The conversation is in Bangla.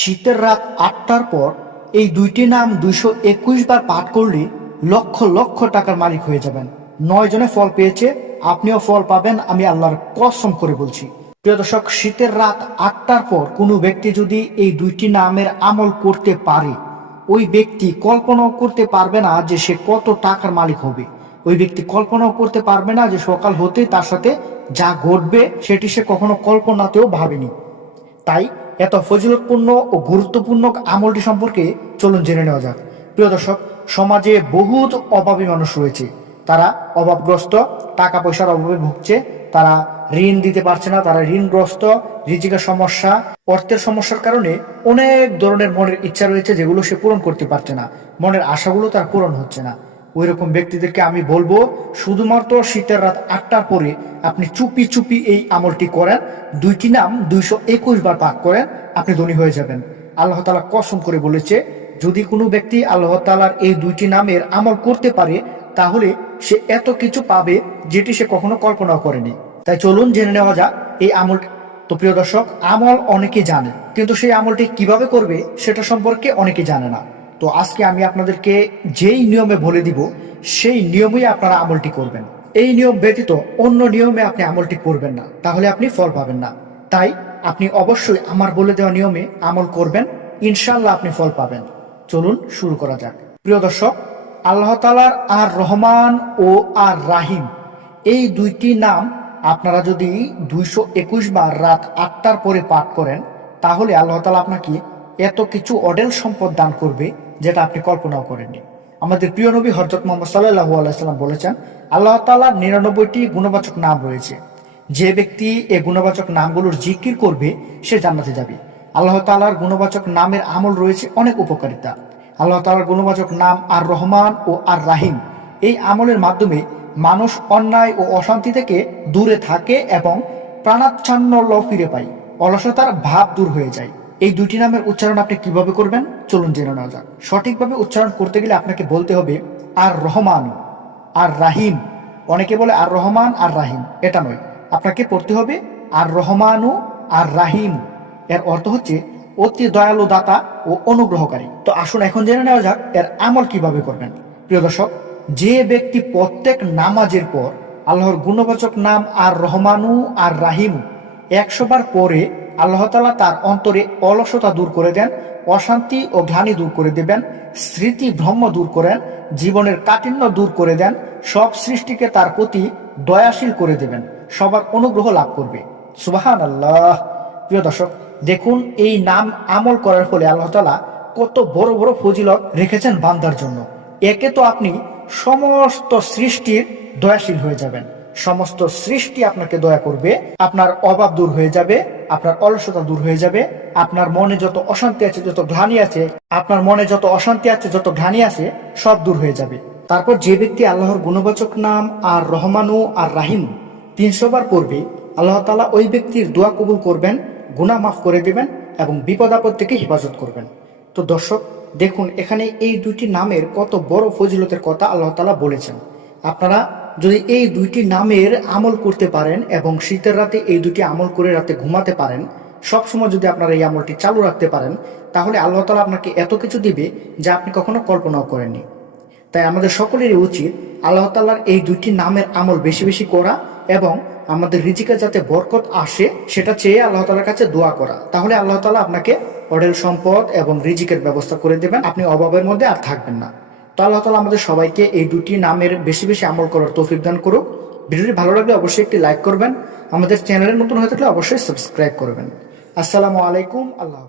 শীতের রাত আটটার পর এই দুইটি নাম দুইশো একুশ বার পাঠ করলে লক্ষ লক্ষ টাকার মালিক হয়ে যাবেন। নয় জনে ফল পেয়েছে, আপনিও ফল পাবেন, আমি আল্লাহর কসম করে বলছি। প্রিয় দর্শক, শীতের রাত আটটার পর কোনো ব্যক্তি যদি এই দুইটি নামের আমল করতে পারে, ওই ব্যক্তি কল্পনাও করতে পারবে না যে সে কত টাকার মালিক হবে। ওই ব্যক্তি কল্পনাও করতে পারবে না যে সকাল হতে তার সাথে যা ঘটবে সেটি সে কখনো কল্পনাতেও ভাবেনি। তাই এত ফজিলতপূর্ণ ও গুরুত্বপূর্ণ আমলটি সম্পর্কে চলুন জেনে নেওয়া যাক। প্রিয় দর্শক, সমাজে বহুত অভাবী মানুষ রয়েছে। তারা অভাবগ্রস্ত টাকা পয়সার অভাবে ভুগছে, তারা ঋণ দিতে পারছে না, তারা ঋণগ্রস্ত, রিজিকের সমস্যা, অর্থের সমস্যার কারণে অনেক ধরনের মনের ইচ্ছা রয়েছে যেগুলো সে পূরণ করতে পারছে না। মনের আশাগুলো তার পূরণ হচ্ছে না। ওই রকম ব্যক্তিদেরকে আমি বলব, শুধুমাত্র শীতের রাত আটটার পরে আপনি চুপি চুপি এই আমলটি করেন, দুইটি নাম দুইশো একুশ বার পাক করেন, আপনি ধনী হয়ে যাবেন। আল্লাহ তালা কসম করে বলেছে, যদি কোনো ব্যক্তি আল্লাহ তালার এই দুইটি নামের আমল করতে পারে, তাহলে সে এত কিছু পাবে যেটি সে কখনো কল্পনা করেনি। তাই চলুন জেনে নেওয়া যাক এই আমল। তো প্রিয় দর্শক, আমল অনেকে জানে, কিন্তু সেই আমলটি কীভাবে করবে সেটা সম্পর্কে অনেকে জানে না। তো আজকে আমি আপনাদেরকে যেই নিয়মে বলে দিব, সেই নিয়মেই আপনারা আমলটি করবেন। এই নিয়ম ব্যতীত অন্য নিয়মে আপনি আমলটি করবেন না, তাহলে আপনি ফল পাবেন না। তাই আপনি অবশ্যই আমার বলে দেওয়া নিয়মে আমল করবেন ইনশাল্লাহ আপনি ফল পাবেন। চলুন শুরু করা যাক। প্রিয় দর্শক, আল্লাহ তালার আর রহমান ও আর রাহিম, এই দুইটি নাম আপনারা যদি দুইশো একুশ বার রাত আটটার পরে পাঠ করেন, তাহলে আল্লাহ তালা আপনাকে এত কিছু অডেল সম্পদ দান করবে যেটা আপনি কল্পনাও করেননি। আমাদের প্রিয় নবী হরজত মোহাম্মদ সাল্লাহু আলাইসাল্লাম বলেছেন, আল্লাহ তালার নিরানব্বইটি গুণবাচক নাম রয়েছে। যে ব্যক্তি এ গুণবাচক নামগুলোর জিকির করবে, সে জান্নাতে যাবে। আল্লাহ তালার গুণবাচক নামের আমল রয়েছে অনেক উপকারিতা। আল্লাহ তালার গুণবাচক নাম আর রহমান ও আর রাহিম এই আমলের মাধ্যমে মানুষ অন্যায় ও অশান্তি থেকে দূরে থাকে এবং প্রাণাচ্ছন্ন ফিরে পায়। অলসতার ভাব দূর হয়ে যায়। এই দুইটি নামের উচ্চারণ আপনি কীভাবে করবেন? চলুন জেনে নেওয়া যাক। সঠিকভাবে উচ্চারণ করতে গেলে আপনাকে বলতে হবে আর রহমান, আর রাহিম। অনেকে বলে আর রহমান, আর রাহিম। এটা নয়। আপনাকে পড়তে হবে আর রহমানু, আর রাহিম। এর অর্থ হচ্ছে অতি দয়ালু দাতা ও অনুগ্রহকারী। তো আসুন এখন জেনে নেওয়া যাক এর আমল কীভাবে করবেন। প্রিয় দর্শক, যে ব্যক্তি প্রত্যেক নামাজের পর আল্লাহর গুণবাচক নাম আর রহমানু, আর রাহিমু একশো বার পরে আল্লাহ তালা তার অন্তরে অলসতা দূর করে দেন, অশান্তি ও গ্লানি দূর করে দেবেন, স্মৃতি ভ্রম দূর করেন, জীবনের কাঠিন্য দূর করে দেন, সব সৃষ্টিকে তার প্রতি দয়াশীল করে দেবেন, সবার অনুগ্রহ লাভ করবে। সুবাহান আল্লাহ প্রিয় দর্শক, দেখুন এই নাম আমল করার ফলে আল্লাহ তালা কত বড় বড় ফজিলত রেখেছেন বান্দার জন্য। একে তো আপনি সমস্ত সৃষ্টির দয়াশীল হয়ে যাবেন, সমস্ত সৃষ্টি আপনাকে দয়া করবে, আপনার অভাব দূর হয়ে যাবে আপনার অলসতা দূর হয়ে যাবে, আপনার মনে যত অশান্তি আছে, যত ঘ্লানি আছে, আপনার মনে যত অশান্তি আছে, যত ঘ্লানি আছে, সব দূর হয়ে যাবে। তারপর যে ব্যক্তি আল্লাহর গুণবাচক নাম আর রহমানু আর রাহিম তিনশো বার পড়বে, আল্লাহ তালা ওই ব্যক্তির দোয়া কবুল করবেন, গুনাহ মাফ করে দেবেন এবং বিপদ আপদ থেকে হেফাজত করবেন। তো দর্শক, দেখুন, এখানে এই দুটি নামের কত বড় ফজিলতের কথা আল্লাহ তালা বলেছেন। আপনারা যদি এই দুইটি নামের আমল করতে পারেন এবং শীতের রাতে এই দুটি আমল করে রাতে ঘুমাতে পারেন সবসময় যদি আপনারা এই আমলটি চালু রাখতে পারেন, তাহলে আল্লাহ তালা আপনাকে এত কিছু দিবে যা আপনি কখনো কল্পনাও করেননি। তাই আমাদের সকলেরই উচিত আল্লাহ তাল্লার এই দুইটি নামের আমল বেশি বেশি করা এবং আমাদের রিজিকে যাতে বরকত আসে, সেটা চেয়ে আল্লাহ তালার কাছে দোয়া করা। তাহলে আল্লাহ তালা আপনাকে অডেল সম্পদ এবং রিজিকের ব্যবস্থা করে দেবেন, আপনি অভাবের মধ্যে আর থাকবেন না। তো আল্লাহ তালা আমাদের সবাইকে এই দুটি নামের বেশি বেশি আমল করার তৌফিক দান করুক। ভিডিওটি ভালো লাগলে অবশ্যই একটি লাইক করবেন। আমাদের চ্যানেলের নতুন হয়ে থাকলে অবশ্যই সাবস্ক্রাইব করবেন। আসসালামু আলাইকুম, আল্লাহ